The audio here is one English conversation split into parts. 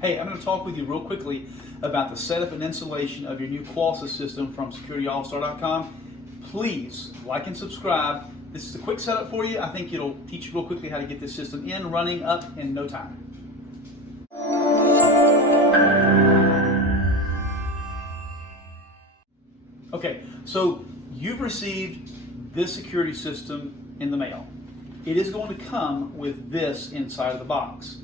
Hey, I'm going to talk with you real quickly about the setup and installation of your new Qolsys system from SecurityAllStar.com. Please like and subscribe. This is a quick setup for you. I think it'll teach you real quickly how to get this system in, running, up in no time. Okay, so you've received this security system in the mail. It is going to come with this inside of the box.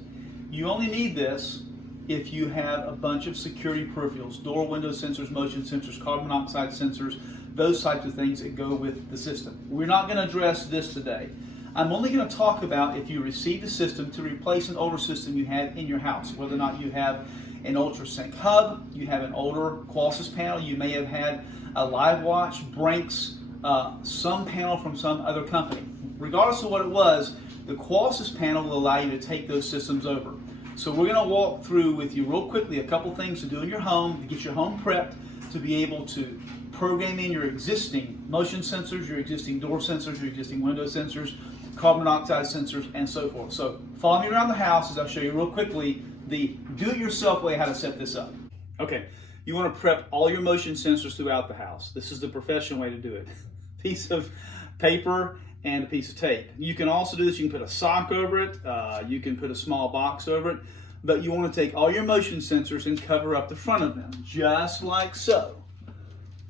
You only need this if you have a bunch of security peripherals, door, window sensors, motion sensors, carbon monoxide sensors, those types of things that go with the system. We're not going to address this today. I'm only going to talk about if you received a system to replace an older system you had in your house, whether or not you have an ultrasync hub, you have an older Qolsys panel, you may have had a Livewatch, Brinks, some panel from some other company. Regardless of what it was, the Qolsys panel will allow you to take those systems over. So we're going to walk through with you real quickly a couple things to do in your home to get your home prepped to be able to program in your existing motion sensors, your existing door sensors, your existing window sensors, carbon monoxide sensors, and so forth. So follow me around the house as I'll show you real quickly the do-it-yourself way how to set this up. Okay, you want to prep all your motion sensors throughout the house. This is the professional way to do it. Piece of paper and a piece of tape. You can also do this, you can put a sock over it, you can put a small box over it, but you want to take all your motion sensors and cover up the front of them, just like so.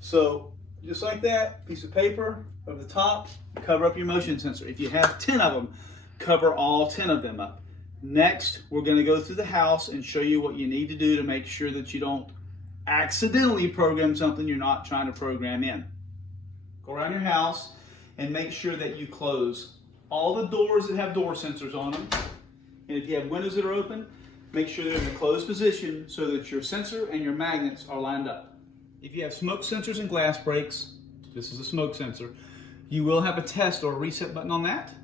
So, just like that, piece of paper over the top, cover up your motion sensor. If you have 10 of them, cover all 10 of them up. Next, we're going to go through the house and show you what you need to do to make sure that you don't accidentally program something you're not trying to program in. Go around your house and make sure that you close all the doors that have door sensors on them. And if you have windows that are open, make sure they're in a closed position so that your sensor and your magnets are lined up. If you have smoke sensors and glass breaks, this is a smoke sensor, you will have a test or a reset button on that.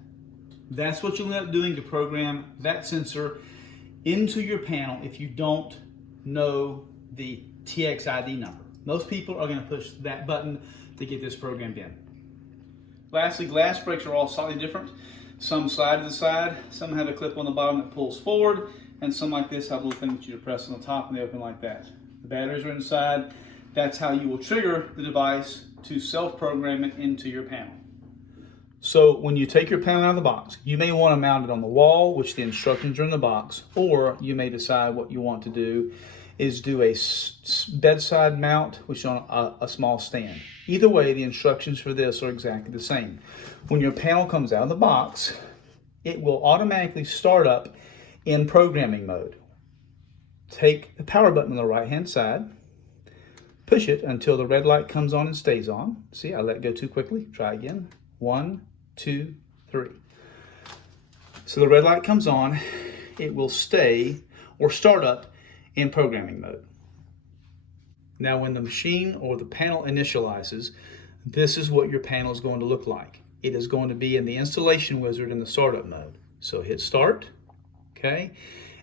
That's what you'll end up doing to program that sensor into your panel if you don't know the TXID number. Most people are going to push that button to get this programmed in. Lastly, glass breaks are all slightly different. Some slide to the side, some have a clip on the bottom that pulls forward, and some like this have a little thing that you press on the top and they open like that. The batteries are inside. That's how you will trigger the device to self-program it into your panel. So when you take your panel out of the box, you may want to mount it on the wall, which the instructions are in the box, or you may decide what you want to do is do a bedside mount, which is on a small stand. Either way, the instructions for this are exactly the same. When your panel comes out of the box, it will automatically start up in programming mode. Take the power button on the right-hand side, push it until the red light comes on and stays on. See, I let go too quickly. Try again. 1, 2, 3. So the red light comes on. It will stay or start up in programming mode. Now when the machine or the panel initializes, this is what your panel is going to look like. It is going to be in the installation wizard in the startup mode. So hit start, okay?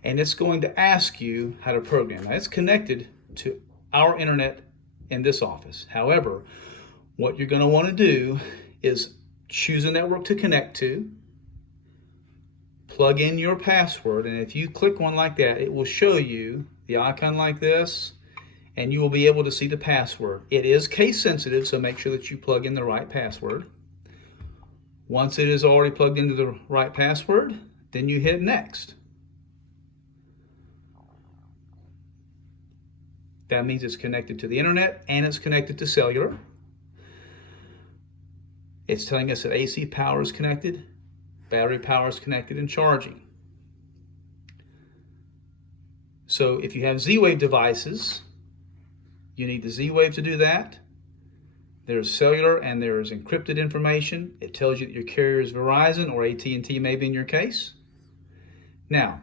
And it's going to ask you how to program. Now it's connected to our internet in this office. However, what you're going to want to do is choose a network to connect to, plug in your password, and if you click one like that, it will show you the icon like this, and you will be able to see the password. It is case sensitive, so make sure that you plug in the right password. Once it is already plugged into the right password, then you hit next. That means it's connected to the internet and it's connected to cellular. It's telling us that AC power is connected, battery power is connected, and charging. So if you have Z-Wave devices, you need the Z-Wave to do that. There's cellular and there's encrypted information. It tells you that your carrier is Verizon or AT&T maybe in your case. Now,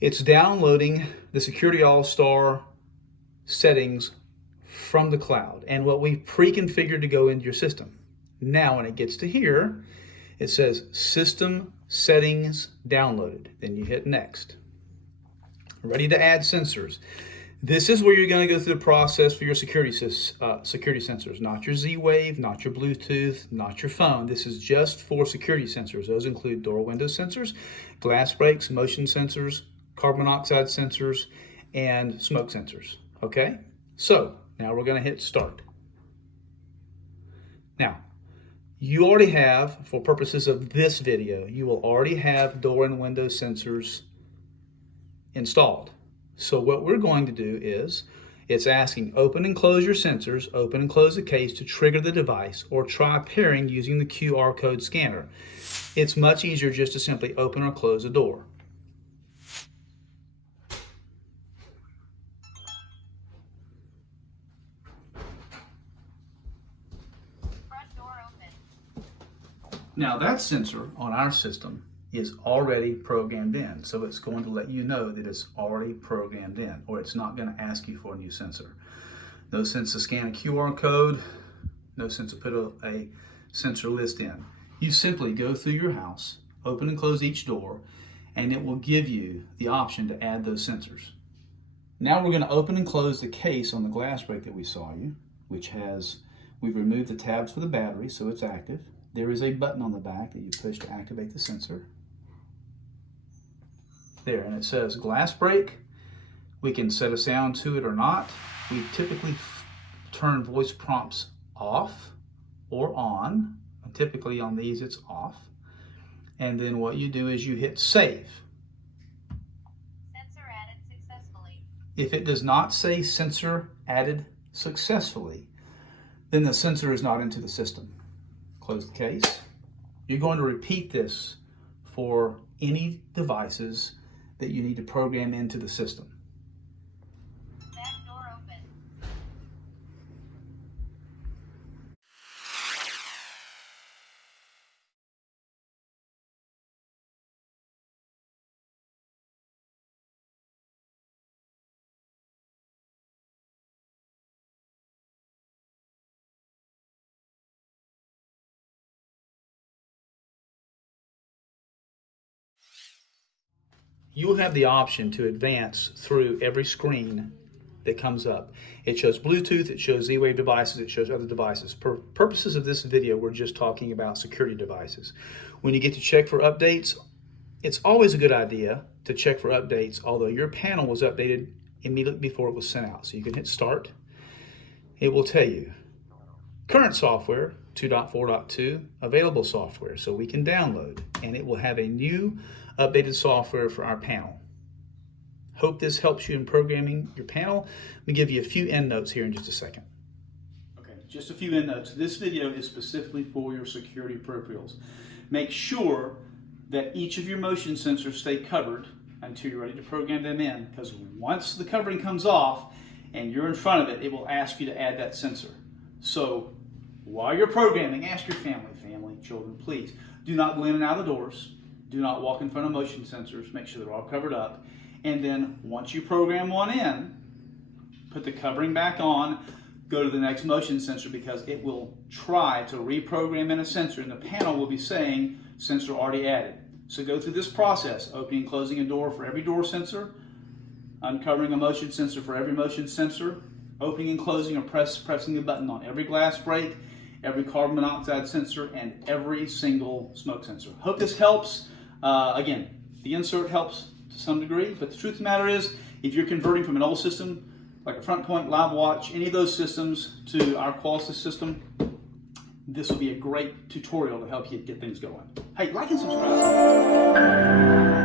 it's downloading the Security All-Star settings from the cloud and what we've pre-configured to go into your system. Now when it gets to here, it says System Settings Downloaded. Then you hit Next. Ready to add sensors. This is where you're going to go through the process for your security sensors, not your Z-Wave, not your Bluetooth, not your phone. This is just for security sensors. Those include door window sensors, glass breaks, motion sensors, carbon monoxide sensors, and smoke sensors, okay? So now we're gonna hit start. Now, you already have, for purposes of this video, you will already have door and window sensors installed. So what we're going to do is, it's asking open and close your sensors, open and close the case to trigger the device, or try pairing using the QR code scanner. It's much easier just to simply open or close the door. Front door open. Now that sensor on our system is already programmed in, so it's going to let you know that it's already programmed in, or it's not going to ask you for a new sensor. No sense to scan a QR code, no sense to put a sensor list in. You simply go through your house, open and close each door, and it will give you the option to add those sensors. Now we're going to open and close the case on the glass break that we saw you, which has, we've removed the tabs for the battery so it's active. There is a button on the back that you push to activate the sensor. There, and it says glass break. We can set a sound to it or not. We typically turn voice prompts off or on. And typically on these it's off. And then what you do is you hit save. Sensor added successfully. If it does not say sensor added successfully, then the sensor is not into the system. Close the case. You're going to repeat this for any devices that you need to program into the system. Back door open. You will have the option to advance through every screen that comes up. It shows Bluetooth, it shows Z-Wave devices, it shows other devices. For purposes of this video, we're just talking about security devices. When you get to check for updates, it's always a good idea to check for updates, although your panel was updated immediately before it was sent out. So you can hit start. It will tell you current software, 2.4.2, available software, so we can download, and it will have a new updated software for our panel. Hope this helps you in programming your panel. Let me give you a few end notes here in just a second. Okay, just a few end notes. This video is specifically for your security peripherals. Make sure that each of your motion sensors stay covered until you're ready to program them in, because once the covering comes off and you're in front of it, it will ask you to add that sensor. So while you're programming, ask your family, children, please, do not go in and out of the doors. Do not walk in front of motion sensors. Make sure they're all covered up. And then once you program one in, put the covering back on, go to the next motion sensor, because it will try to reprogram in a sensor and the panel will be saying sensor already added. So go through this process, opening and closing a door for every door sensor, uncovering a motion sensor for every motion sensor, opening and closing or pressing the button on every glass break, every carbon monoxide sensor, and every single smoke sensor. Hope this helps. Again, the insert helps to some degree, but the truth of the matter is, if you're converting from an old system, like a Frontpoint, Livewatch, any of those systems to our Qolsys system, this will be a great tutorial to help you get things going. Hey, like and subscribe.